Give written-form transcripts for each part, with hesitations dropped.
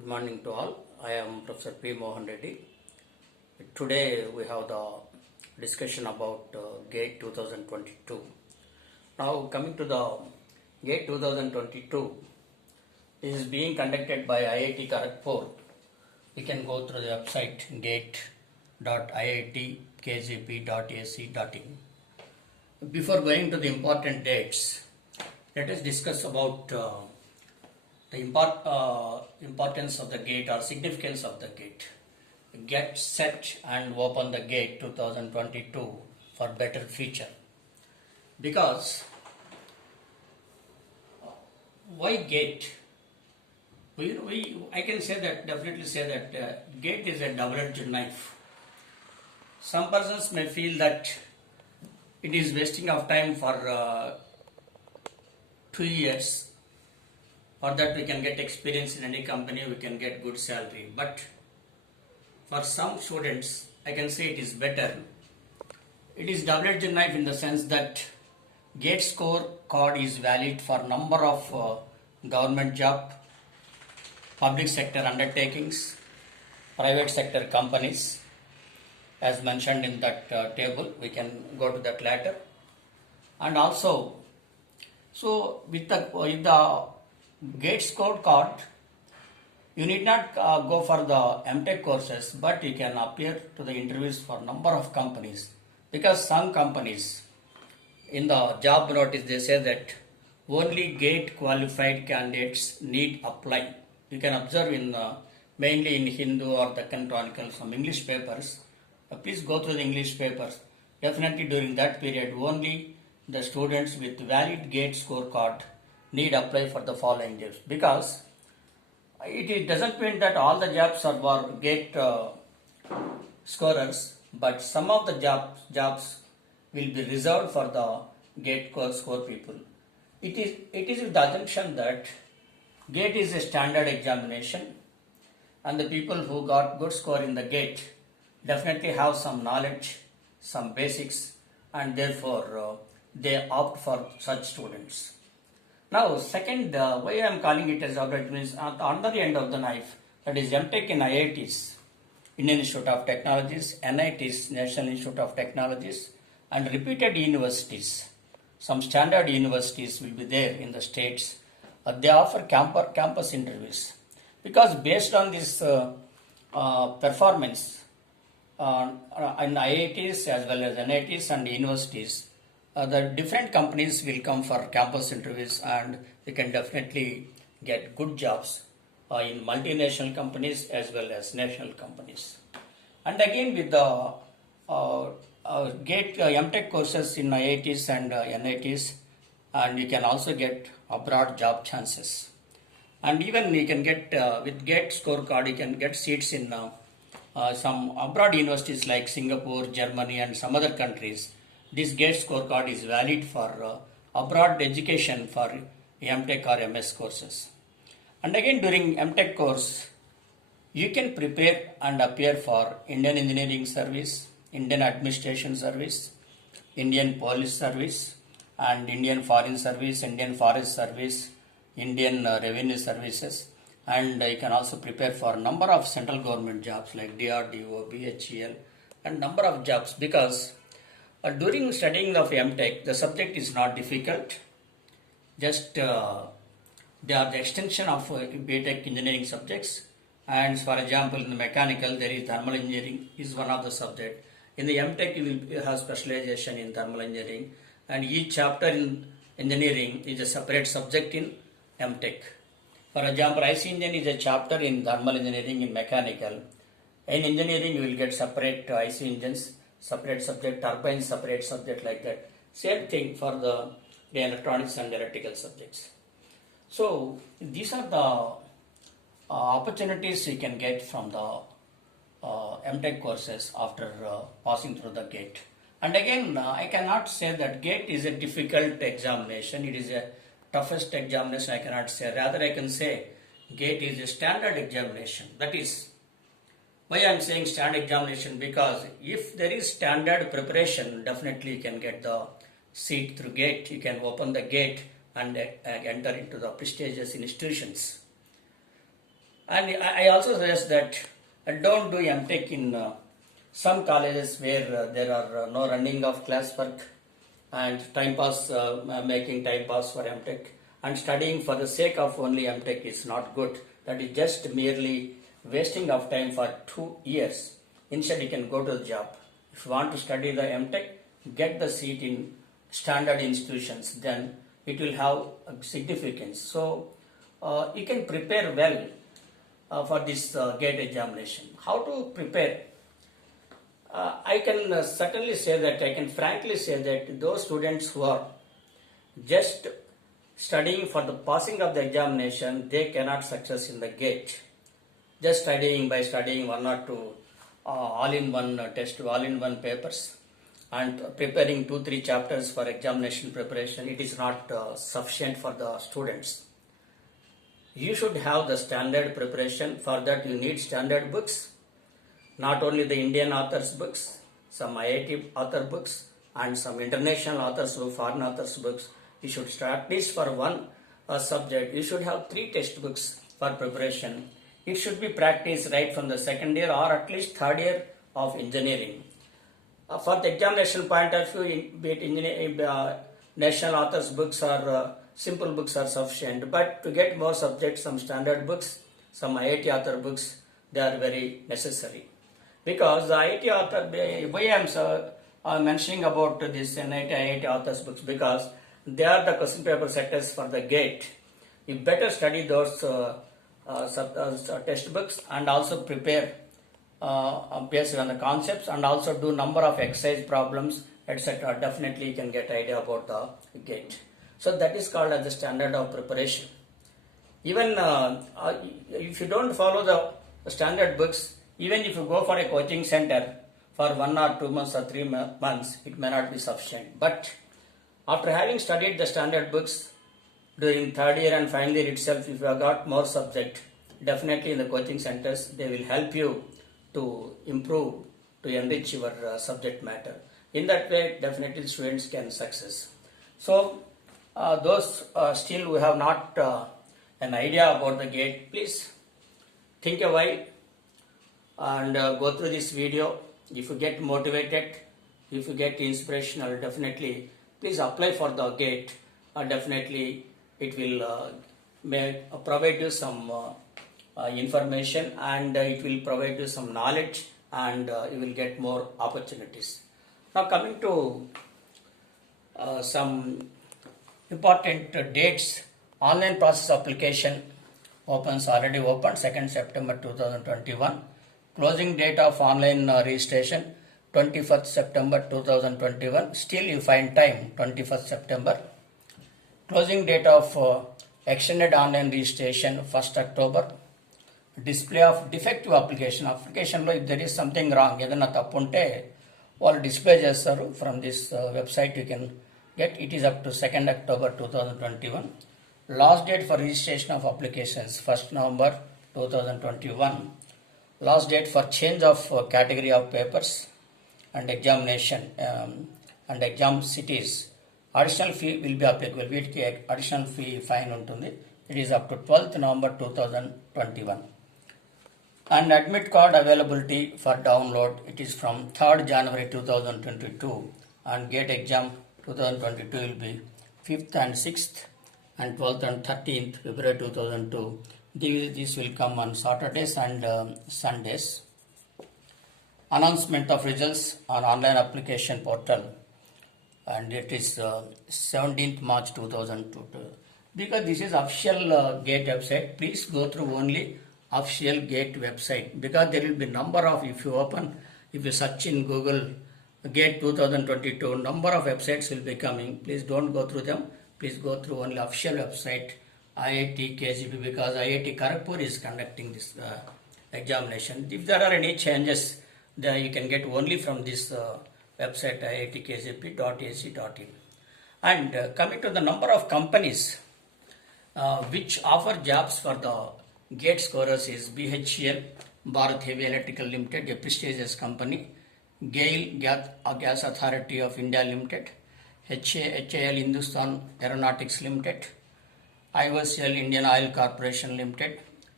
Good morning to all. I am Professor P. Mohan Reddy. Today we have the discussion about GATE 2022. Now coming to the GATE 2022 is being conducted by IIT Kharagpur. You can go through the website gate.iitkgp.ac.in. Before going to the important dates, let us discuss about the importance of the gate or significance of the gate. Get set and open the gate 2022 for better future. Because why gate? I can say that, definitely say that gate is a double-edged knife. Some persons may feel that it is wasting of time for 2 years, or that we can get experience in any company, we can get good salary. But for some students, I can say it is better. It is double-edged knife in the sense that GATE score card is valid for number of government job, public sector undertakings, private sector companies, as mentioned in that table. We can go to that later. And also, so with the GATE score card, you need not go for the MTech courses, but you can appear to the interviews for number of companies, because some companies in the job notice they say that only GATE qualified candidates need apply. You can observe in mainly in Hindu or Deccan Chronicle, some English papers. Please go through the English papers. Definitely during that period only the students with valid GATE score card need apply for the following jobs, because it doesn't mean that all the jobs are for GATE scorers, but some of the jobs will be reserved for the GATE score people. It is with the assumption that GATE is a standard examination, and the people who got good score in the GATE definitely have some knowledge, some basics, and therefore they opt for such students. Now, second, why I am calling it as double-edged means at the other end of the knife, that is MTech in IITs, Indian Institute of Technologies, NITs, National Institute of Technologies, and reputed universities. Some standard universities will be there in the states. They offer campus interviews, because based on this performance in IITs as well as NITs and universities, the different companies will come for campus interviews, and they can definitely get good jobs in multinational companies as well as national companies. And again with the GATE MTech courses in IITs and NITs, and you can also get abroad job chances. And even you can get with GATE scorecard, you can get seats in some abroad universities like Singapore, Germany, and some other countries. This GATE scorecard is valid for abroad education for MTech or MS courses. And again during MTech course, you can prepare and appear for Indian Engineering Service, Indian Administration Service, Indian Police Service, and Indian Foreign Service, Indian Forest Service, Indian Revenue Services, and you can also prepare for number of central government jobs like DRDO, BHEL, and number of jobs, because during studying of MTech, the subject is not difficult. Just they are the extension of BTech engineering subjects. And for example, in the mechanical, there is thermal engineering is one of the subject. In the MTech, you will have specialization in thermal engineering, and each chapter in engineering is a separate subject in MTech. For example, IC engine is a chapter in thermal engineering, in mechanical. In engineering, you will get separate IC engines, separate subject, turbines, separate subject, like that. Same thing for the electronics and electrical subjects. So these are the opportunities you can get from the MTech courses after passing through the GATE. And again, I cannot say that GATE is a difficult examination. It is a toughest examination, I cannot say. Rather, I can say GATE is a standard examination. That is why I am saying standard examination, because if there is standard preparation, definitely you can get the seat through GATE. You can open the GATE and enter into the prestigious institutions. And I also suggest that don't do MTech in some colleges where there are no running of classwork and time pass, making time pass for MTech, and studying for the sake of only MTech is not good. That is just merely wasting of time for 2 years. Instead, you can go to the job. If you want to study the MTech, get the seat in standard institutions, then it will have a significance. So you can prepare well for this GATE examination. How to prepare? I can certainly say that, I can frankly say that those students who are just studying for the passing of the examination, they cannot success in the GATE. Just studying by studying one or two all-in-one test, all-in-one papers, and preparing 2-3 chapters for examination preparation, it is not sufficient for the students. You should have the standard preparation. For that you need standard books, not only the Indian authors books, some IIT author books and some international authors, foreign authors books. You should start at least for one subject. You should have 3 textbooks for preparation. It should be practiced right from the second year or at least third year of engineering. For the examination point of view, be it national authors books or simple books are sufficient. But to get more subjects, some standard books, some IIT author books, they are very necessary. Because the IIT author, why I am mentioning about this NIT IIT authors books, because they are the question paper setters for the GATE. You better study those textbooks and also prepare based on the concepts, and also do number of exercise problems, etc. Definitely you can get idea about the GATE. So that is called as the standard of preparation. Even if you don't follow the standard books, even if you go for a coaching center for 1 or 2 months or 3 months, it may not be sufficient. But after having studied the standard books during third year and final year itself, if you have got more subject, definitely in the coaching centers, they will help you to improve, to enrich your subject matter. In that way, definitely students can success. So those still who have not an idea about the GATE, please think a while and go through this video. If you get motivated, if you get inspirational, definitely please apply for the GATE. Definitely it will provide you some information, and it will provide you some knowledge, and you will get more opportunities. Now coming to some important dates. Online process application already opened 2nd September 2021. Closing date of online registration 21st September 2021. Still you find time, 21st September. Closing date of extended online registration 1st October. Display of defective application. Applicationలో if there is something wrong, ఏదైనా తప్పు ఉంటే వాళ్ళు display చేస్తారు. From this website you can get. It is up to 2nd October 2021. Last date for registration of applications 1st November 2021. Last date for change of category of papers and examination and exam cities. Additional fee will be applicable. వీటికి additional fee fine ఉంటుంది. It is up to 12th November 2021. And admit card availability for download, it is from 3rd January 2022, and GATE exam 2022 will be 5th and 6th and 12th and 13th February 2002. This will come on Saturdays and Sundays. Announcement of results on online application portal, and it is 17th March 2002. Because this is official GATE website, please go through only official GATE website, because there will be number of, if you search in Google GATE 2022, number of websites will be coming. Please don't go through them. Please go through only official website IIT KGP, because IIT Kharagpur is conducting this examination. If there are any changes, then you can get only from this website iitkgp.ac.in. And coming to the number of companies which offer jobs for the GATE scorers is BHEL, Bharat Heavy Electrical Limited, a prestigious company; GAIL, Gas Authority of India Limited; HAL, Hindustan Aeronautics Limited; IOCL, Indian Oil Corporation Limited;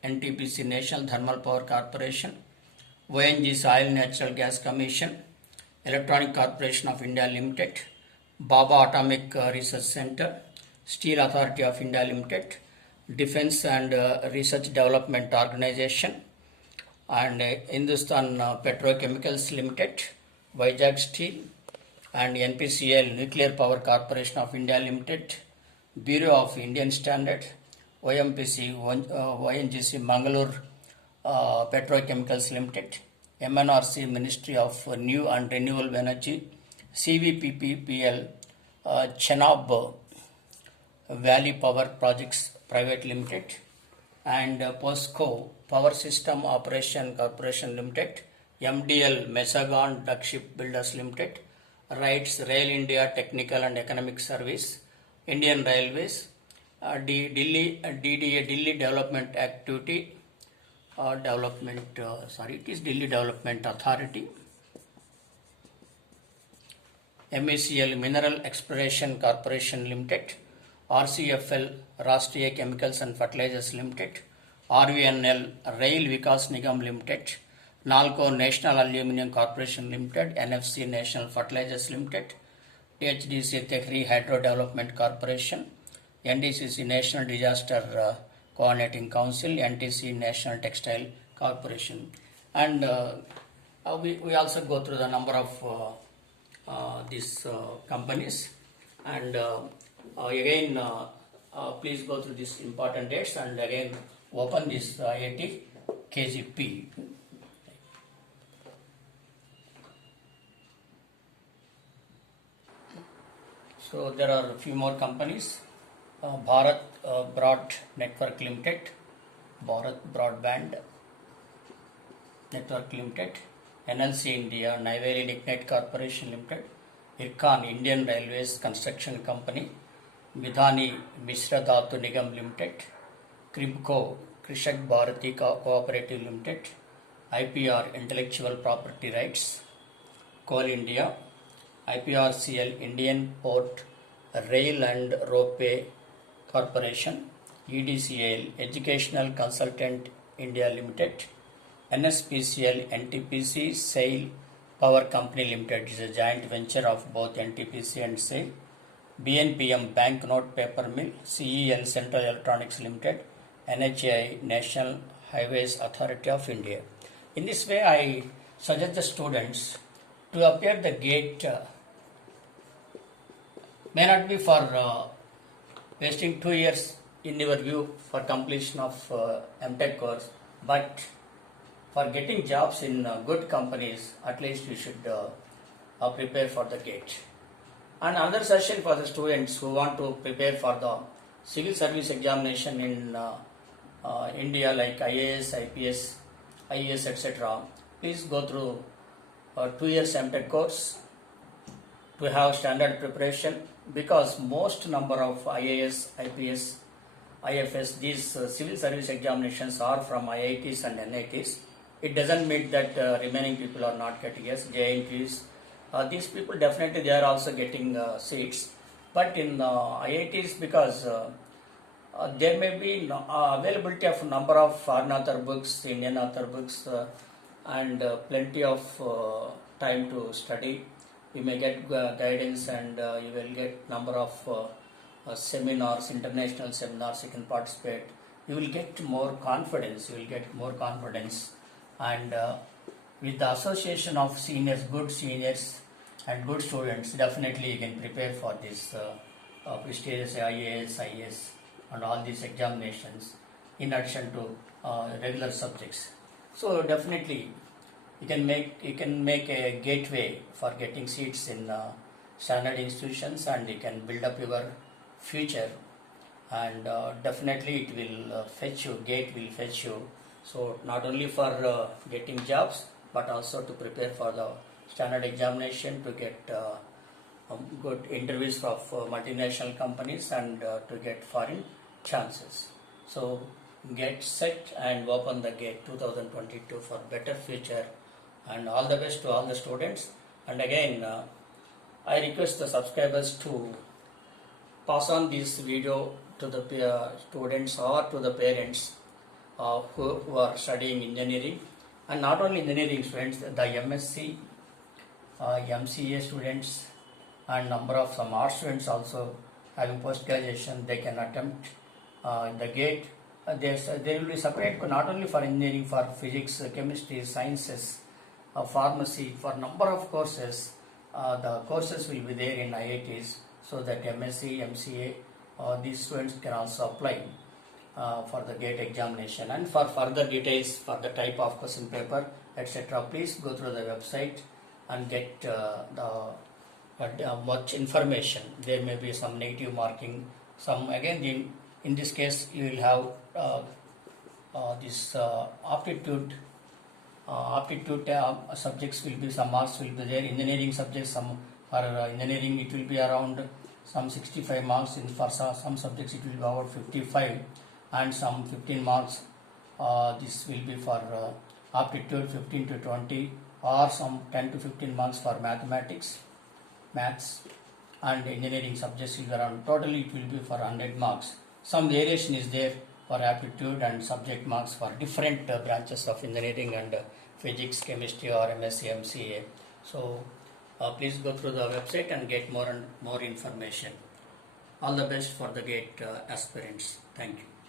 NTPC National Thermal Power Corporation, ONGC Oil Natural Gas Commission, Electronic Corporation of India Limited, Baba Atomic Research Center, Steel Authority of India Limited, Defense and Research Development Organization, and Hindustan Petrochemicals Limited, Vizag Steel, and NPCL Nuclear Power Corporation of India Limited, Bureau of Indian Standard, OMPC, ONGC Mangalore Petrochemicals Limited, MNRC Ministry of New and Renewable Energy, CVPPPL Chenab Valley Power Projects Private Limited, and POSCO Power System Operation Corporation Limited, MDL Mesagon Duck Ship Builders Limited, RITES Rail India Technical and Economic Service, Indian Railways, Delhi Delhi Development Activity it is Delhi Development Authority, MECL Mineral Exploration Corporation Limited, RCFL Rashtriya Chemicals and Fertilizers Limited, RVNL Rail Vikas Nigam Limited, NALCO National Aluminium Corporation Limited, NFC National Fertilizers Limited, THDC Tehri Hydro Development Corporation, NDCC National Disaster Coordinating Council, NTC National Textile Corporation. And we also go through the number of these companies, and again please go through these important dates and again open this IIT KGP. So there are a few more companies. Bharat Broad Network Limited, Bharat Broadband Network Limited, NLC India, Neyveli Lignite Corporation Limited, IRCON Indian Railways Construction Company, Midhani Mishra Dhatu Nigam Limited, Kribco Krishak Bharati Cooperative Limited, IPR Intellectual Property Rights, Coal India, IPRCL Indian Port Rail and Ropeway Corporation, EDCL Educational Consultant India Limited, NSPCL NTPC SAIL Power Company Limited is a joint venture of both NTPC and SAIL, BNPM Banknote Paper Mill, CEL Central Electronics Limited, NHAI National Highways Authority of India. In this way, I suggest the students to appear the gate may not be for wasting 2 years in your view for completion of MTech course, but for getting jobs in good companies, at least you should prepare for the GATE. And another session for the students who want to prepare for the civil service examination in India, like IAS, IPS, IES, etc. Please go through 2 years MTech course to have standard preparation, because most number of IAS, IPS, IFS, these civil service examinations are from IITs and NITs. It doesn't mean that remaining people are not getting yes, JNTs. These people definitely they are also getting seats, but in IITs, because there may be availability of number of foreign author books, Indian author books, and plenty of time to study. You may get guidance, and you will get number of seminars, international seminars you can participate. You will get more confidence. And with the association of seniors, good seniors and good students, definitely you can prepare for this prestigious IAS, IS and all these examinations in addition to regular subjects. So definitely you can make a gateway for getting seats in standard institutions, and you can build up your future, and definitely it will fetch you, GATE will fetch you. So not only for getting jobs, but also to prepare for the standard examination, to get good interviews of multinational companies, and to get foreign chances. So get set and open the GATE 2022 for better future, and all the best to all the students. And again, I request the subscribers to pass on this video to the students or to the parents who are studying engineering, and not only engineering students, the MSc, MCA students, and number of some art students also having post graduation, they can attempt the GATE. There will be separate not only for engineering, for physics, chemistry, sciences, pharmacy, for number of courses. The courses will be there in IITs, so that MSc, MCA, these students can also apply for the GATE examination. And for further details, for the type of question paper, etc., please go through the website and get much information. There may be some negative marking, some again in this case you will have this aptitude subjects will be, some marks will be there. Engineering subjects, some for engineering it will be around some 65 marks, in for some subjects it will be about 55, and some 15 marks this will be for aptitude 15 to 20, or some 10 to 15 marks for maths, and engineering subjects will be around, totally it will be for 100 marks. Some variation is there for aptitude and subject marks for different branches of engineering and physics, chemistry, or MSc, MCA. So please go through the website and get more and more information. All the best for the GATE aspirants. Thank you.